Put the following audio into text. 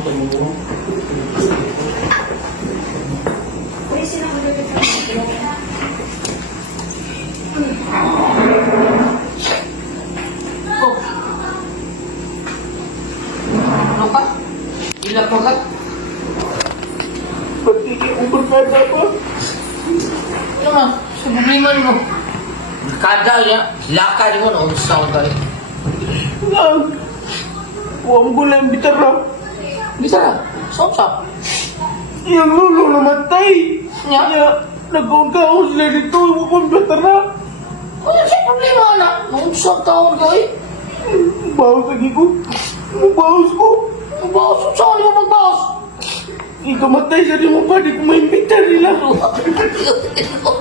Ano ka? Ilang ka ka? Pati ang barkada pa. Ano nga? Sa bubliman mo. Kada ya, lakad mo no, sa tayo. Lang. Huwag ko lang bitara. Bisa na, sa Yung lulo namatay. Nya? Kaya nagkakaon sila dito. Huwag kong bitara. Ano siya problema na? Maunsa taon ka eh. Bawas lagi ko. Bawas ko. Magbawas, saan mo magbawas? Ikamatay sa di mo pa. Di ko maimbita nila. Ano?